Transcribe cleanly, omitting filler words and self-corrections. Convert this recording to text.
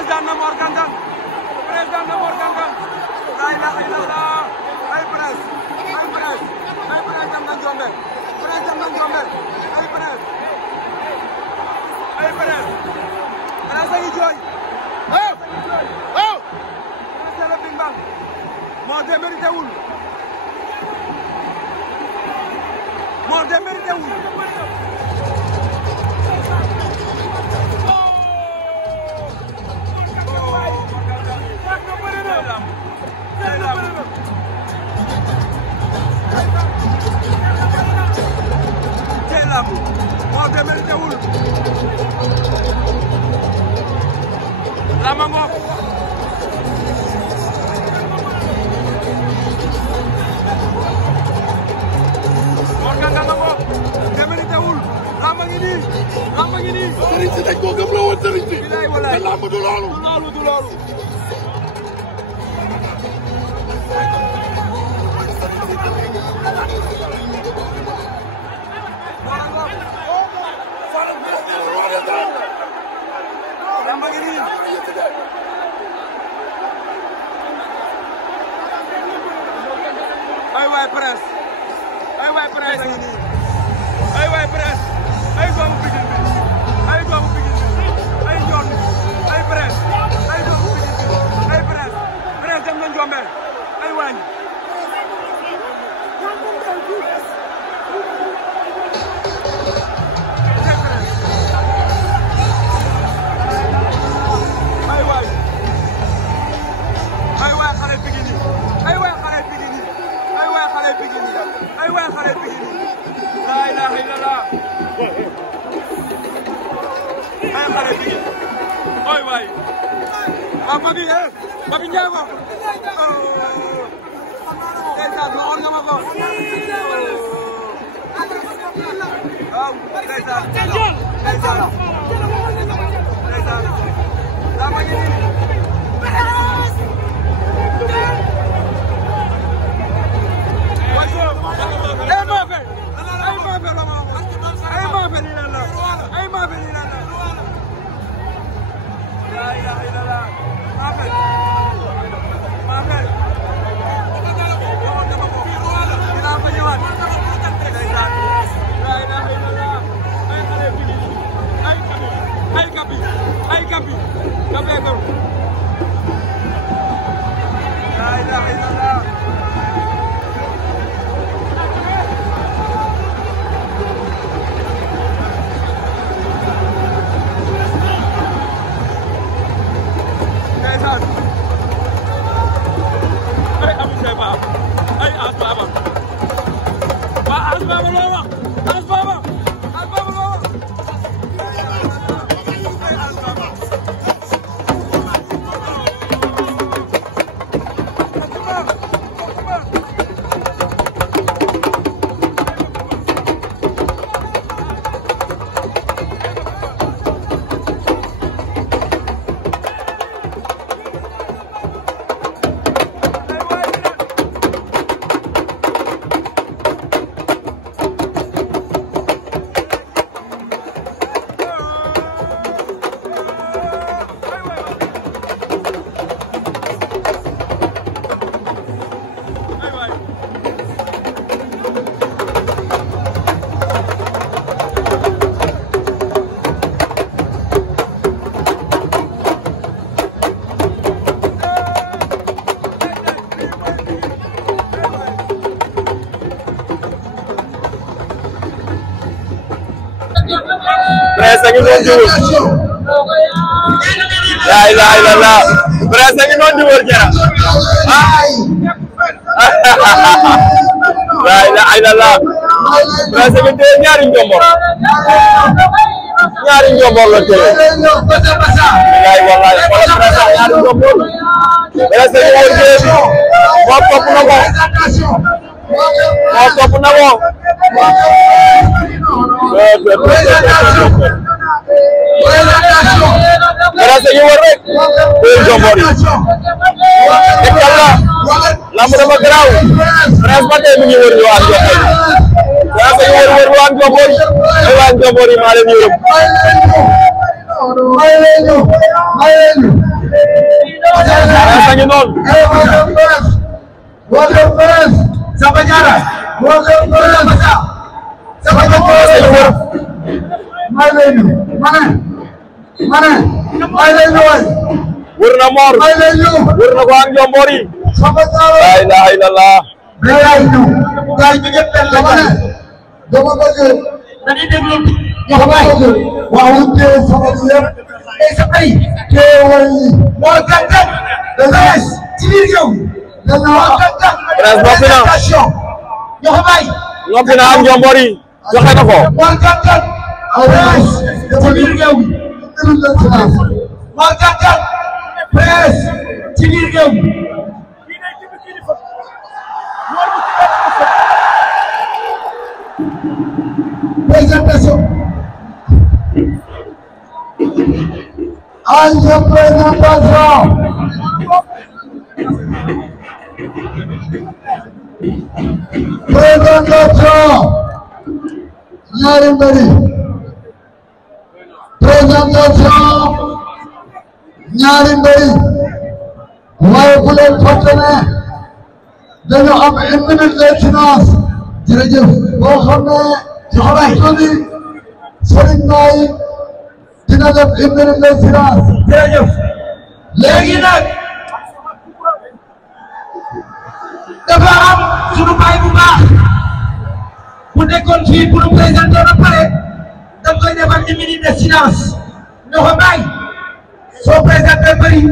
président Namor Kankan président Namor Kankan la ilaha illallah ay presse dem na Ndiobel presse dem na Ndiobel ay presse presse ngi jooy presse la Big Bang moo démérité wul lama ngoog Mor Kankan ngoog démérité wul lama ngi nii sëriñ si dañ ko gëm la woon sëriñ si te lamb du loolu lamba ngi nii ay waay presse ngi nii ay waay presse ay doomu Pikine bi ay njoon ay presse ay doomu Pikine bi ay presse dem na Ndiobel ay waay xale Pikine la ilaha illallah ay xale Pikine oy waay magi Papi Ndiaye ko ndeysaan ma on nga ma ko waaw ndeysaan la magi presse ngi doon di wër la ilaha illallah presse ngi doon di wër jara la ilaha illallah presse ngi tey ñaari njombor la tey wallahi wala presse ñaari njombor presse ngi wër jëf mo topp na ko Presse ngi wër rek njombor yi lamb dafa garaaw presse ba tey mi ngi wër waa Njombor presse ngi wër waa Njombor yi maa leen yërëm noonu. Samba Diarra. Samba Diarra. maa lay nuyu. ma ne. maa lay nuyu waay. wër na Mor. maa lay nuyu. wër na ko ak Ndiombor yi. Samba Diarra. la ilaha illallah. maa lay nuyu. gars yi ñu ngi benn la. dama bëgg. dañuy déglu. ñoo bëgg. waaw tey sama yëpp. tey sa ay. teewal yi. moo gàttal. Prince ci biir réew mi. dañoo gàttal. Prince noppi na. ñoo xam ay. noppi na ak Ndiombor yi. joxe na ko. moo gàttal. Prince ci biir réew mi. moo gàttal. Prince ci biir réew mi. présentation. en présentation. présentation. ñaari mbëri. présentation. ñaari mbëri. waaye bu leen fàtte ne dañu am une minute de silence. jërëjëf boo xam ne joxoon Serigne Baye dina def une minute de silence. jërëjëf léegi nag dafa am sunu baay bu baax bu nekkoon fii pour nous présenter ba pare da koy defal une minute de silence. ñoo ko bàyyi soo présenté bëri.